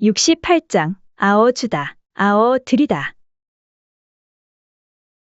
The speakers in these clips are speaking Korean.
(68장) 아어주다, 아어들이다.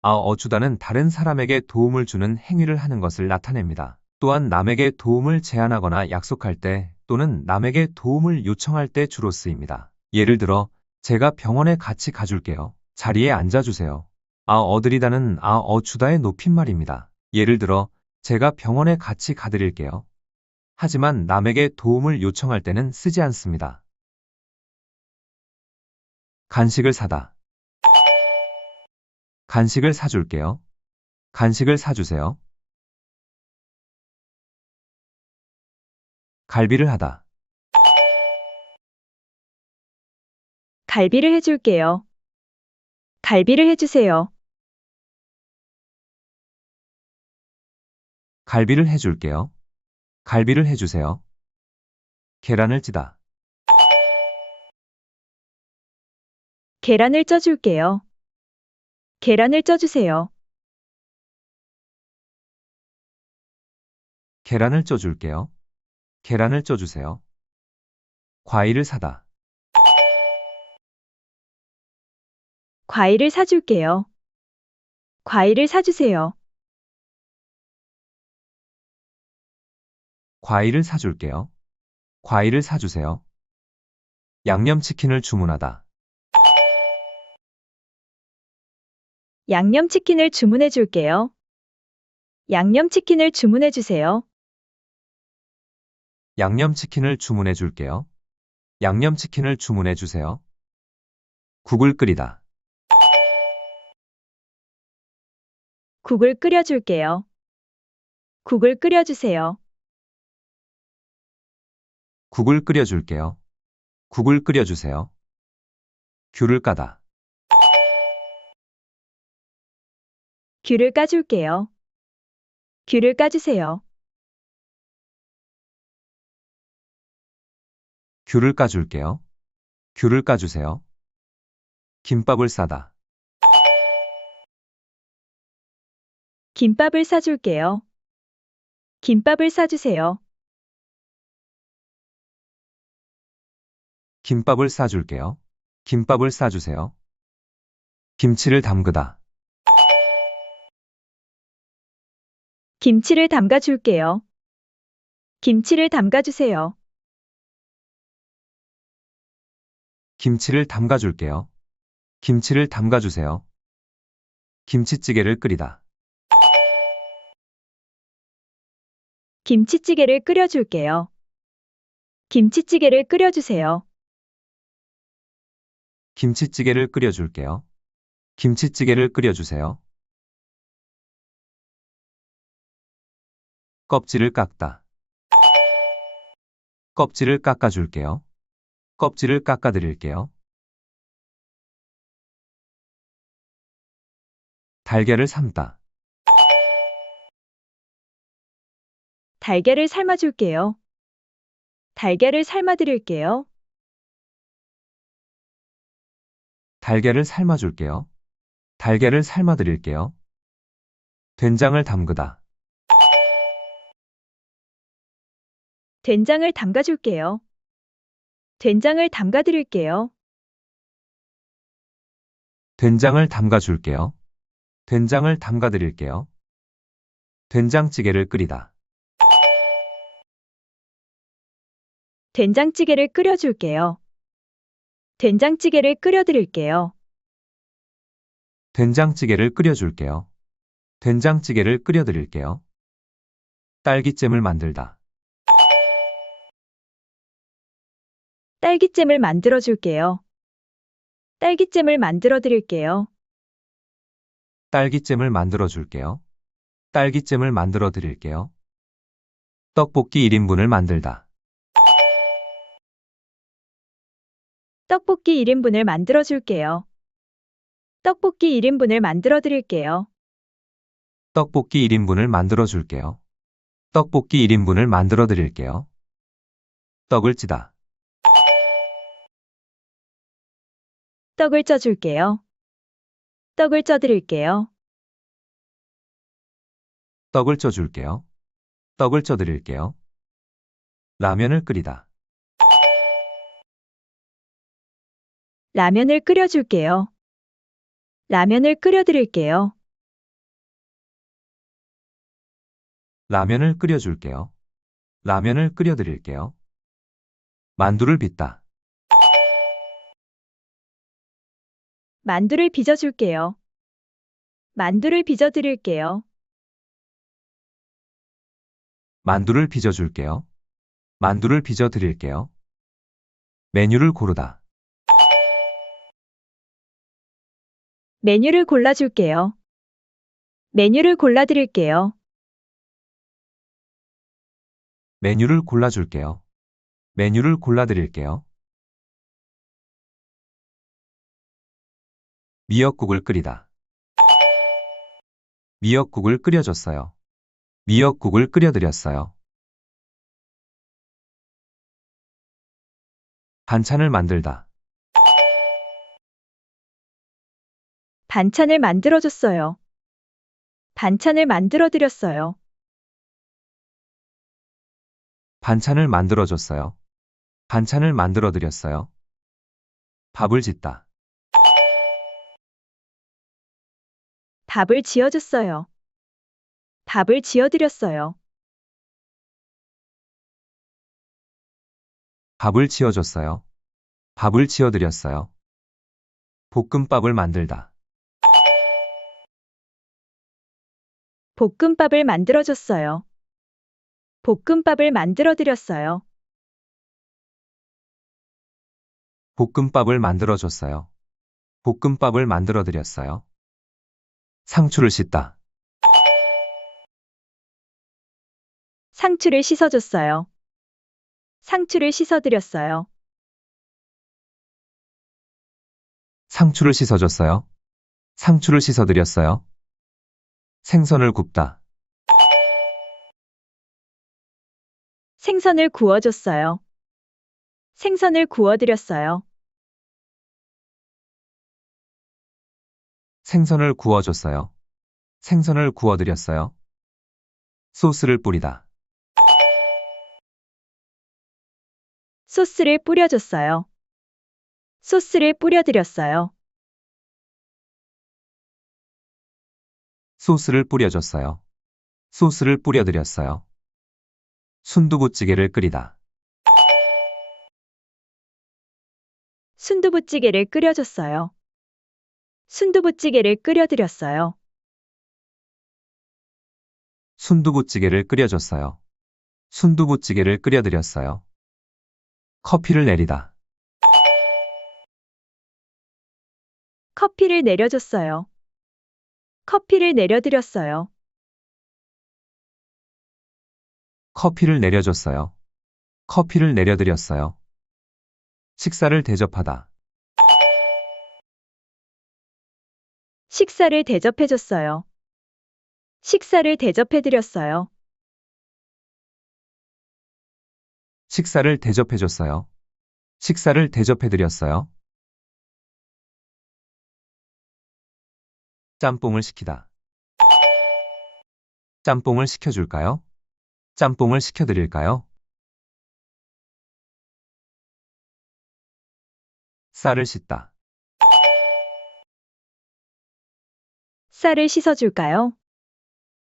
아어주다는 다른 사람에게 도움을 주는 행위를 하는 것을 나타냅니다. 또한 남에게 도움을 제안하거나 약속할 때 또는 남에게 도움을 요청할 때 주로 쓰입니다. 예를 들어, 제가 병원에 같이 가줄게요. 자리에 앉아주세요. 아어들이다는 아어주다의 높임말입니다. 예를 들어, 제가 병원에 같이 가드릴게요. 하지만 남에게 도움을 요청할 때는 쓰지 않습니다. 간식을 사다. 간식을 사줄게요. 간식을 사주세요. 갈비를 하다. 갈비를 해줄게요. 갈비를 해주세요. 갈비를 해줄게요. 갈비를 해주세요. 계란을 찌다. 계란을 쪄줄게요. 계란을 쪄주세요. 계란을 쪄줄게요. 계란을 쪄주세요. 과일을 사다. 과일을 사줄게요. 과일을 사주세요. 과일을 사줄게요. 과일을 사주세요. 양념치킨을 주문하다. 양념치킨을 주문해줄게요. 양념치킨을 주문해주세요. 양념치킨을 주문해줄게요. 양념치킨을 주문해주세요. 국을 끓이다. 국을 끓여줄게요. 국을 끓여주세요. 국을 끓여줄게요. 국을 끓여주세요. 귤을 까다. 귤을 까줄게요. 귤을 까주세요. 귤을 까줄게요. 귤을 까주세요. 김밥을 싸다. 김밥을 싸줄게요. 김밥을 싸주세요. 김밥을 싸줄게요. 김밥을 싸주세요. 김치를 담그다. 김치를 담가줄게요. 김치를 담가주세요. 김치를 담가줄게요. 김치를 담가주세요. 김치찌개를 끓이다. 김치찌개를 끓여줄게요. 김치찌개를 끓여주세요. 김치찌개를 끓여줄게요. 김치찌개를 끓여주세요. 껍질을 깎다. 껍질을 깎아줄게요. 껍질을 깎아드릴게요. 달걀을 삶다. 달걀을 삶아줄게요. 달걀을 삶아드릴게요. 달걀을 삶아줄게요. 달걀을 삶아드릴게요. 된장을 담그다. 된장을 담가줄게요. 된장을 담가드릴게요. 된장을 담가줄게요. 된장을 담가드릴게요. 된장찌개를 끓이다. 된장찌개를 끓여줄게요. 된장찌개를 끓여드릴게요. 된장찌개를 끓여줄게요. 된장찌개를 끓여드릴게요. 딸기잼을 만들다. 딸기잼을 만들어줄게요. 딸기잼을 만들어드릴게요. 딸기잼을 만들어줄게요. 딸기잼을 만들어 드릴게요. 떡볶이 1인분을 만들다. 떡볶이 1인분을 만들어줄게요. 떡볶이 1인분을 만들어드릴게요. 떡볶이 1인분을 만들어 줄게요. 떡볶이 1인분을 만들어 드릴게요. 떡을 찌다. 떡을 쪄줄게요. 떡을 쪄드릴게요. 떡을 쪄줄게요. 떡을 쪄 드릴게요. 라면을 끓이다. 라면을 끓여줄게요. 라면을 끓여드릴게요. 라면을 끓여줄게요. 라면을 끓여드릴게요. 만두를 빚다. 만두를 빚어줄게요. 만두를 빚어드릴게요. 만두를 빚어줄게요. 만두를 빚어드릴게요. 메뉴를 고르다. 메뉴를 골라줄게요. 메뉴를 골라드릴게요. 메뉴를 골라줄게요. 메뉴를 골라드릴게요. 미역국을 끓이다. 미역국을 끓여줬어요. 미역국을 끓여드렸어요. 반찬을 만들다. 반찬을 만들어줬어요. 반찬을 만들어드렸어요. 반찬을 만들어줬어요. 반찬을 만들어드렸어요. 밥을 짓다. 밥을 지어줬어요. 밥을 지어드렸어요. 밥을 지어줬어요. 밥을 지어드렸어요. 볶음밥을 만들다. 볶음밥을 만들어줬어요. 볶음밥을 만들어드렸어요. 볶음밥을 만들어줬어요. 볶음밥을 만들어드렸어요. 상추를 씻다. 상추를 씻어줬어요. 상추를 씻어드렸어요. 상추를 씻어줬어요. 상추를 씻어드렸어요. 생선을 굽다. 생선을 구워줬어요. 생선을 구워드렸어요. 생선을 구워줬어요. 생선을 구워드렸어요. 소스를 뿌리다. 소스를 뿌려줬어요. 소스를 뿌려드렸어요. 소스를 뿌려줬어요. 소스를 뿌려드렸어요. 순두부찌개를 끓이다. 순두부찌개를 끓여줬어요. 순두부찌개를 끓여드렸어요. 순두부찌개를 끓여줬어요. 순두부찌개를 끓여드렸어요. 커피를 내리다. 커피를 내려줬어요. 커피를 내려드렸어요. 커피를 내려줬어요. 커피를 내려드렸어요. 식사를 대접하다. 식사를 대접해줬어요. 식사를 대접해드렸어요. 식사를 대접해줬어요. 식사를 대접해드렸어요. 짬뽕을 시키다. 짬뽕을 시켜줄까요? 짬뽕을 시켜드릴까요? 쌀을 씻다. 쌀을 씻어줄까요?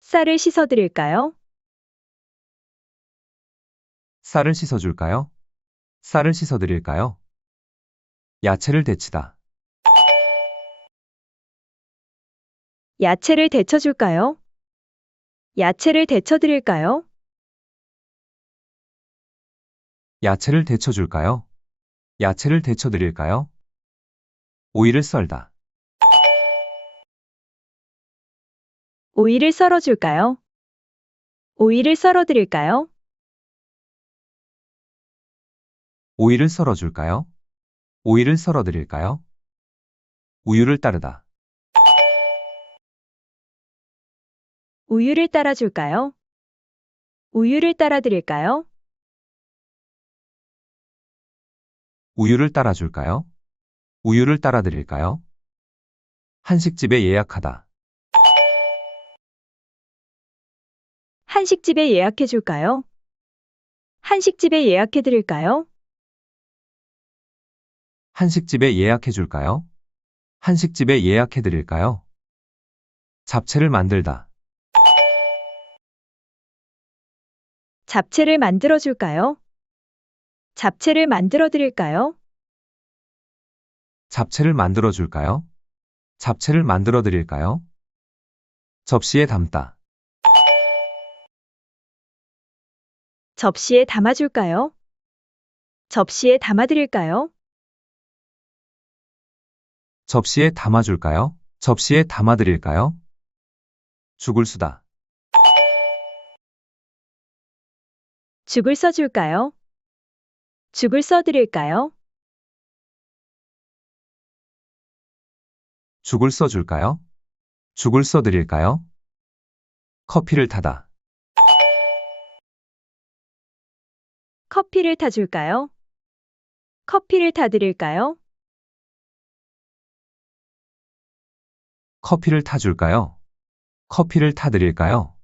쌀을 씻어드릴까요? 쌀을 씻어줄까요? 쌀을 씻어드릴까요? 야채를 데치다. 야채를 데쳐줄까요? 야채를 데쳐드릴까요? 야채를 데쳐줄까요? 야채를 데쳐드릴까요? 오이를 썰다. 오이를 썰어줄까요? 오이를 썰어드릴까요? 오이를 썰어줄까요? 오이를 썰어드릴까요? 우유를 따르다. 우유를 따라줄까요? 우유를 따라드릴까요? 우유를 따라줄까요? 우유를 따라드릴까요? 한식집에 예약하다. 한식집에 예약해 줄까요? 한식집에 예약해 드릴까요? 한식집에 예약해 줄까요? 한식집에 예약해 드릴까요? 잡채를 만들다. 잡채를 만들어 줄까요? 잡채를 만들어 드릴까요? 잡채를 만들어 줄까요? 잡채를 만들어 드릴까요? 접시에 담다. 접시에 담아 줄까요? 접시에 담아 드릴까요? 접시에 담아 줄까요? 접시에 담아 드릴까요? 죽을 수다. 죽을 써 줄까요? 죽을 써 드릴까요? 죽을 써 줄까요? 죽을 써 드릴까요? 커피를 타다. 커피를 타 줄까요? 커피를 타 드릴까요? 커피를 타 줄까요? 커피를 타 드릴까요?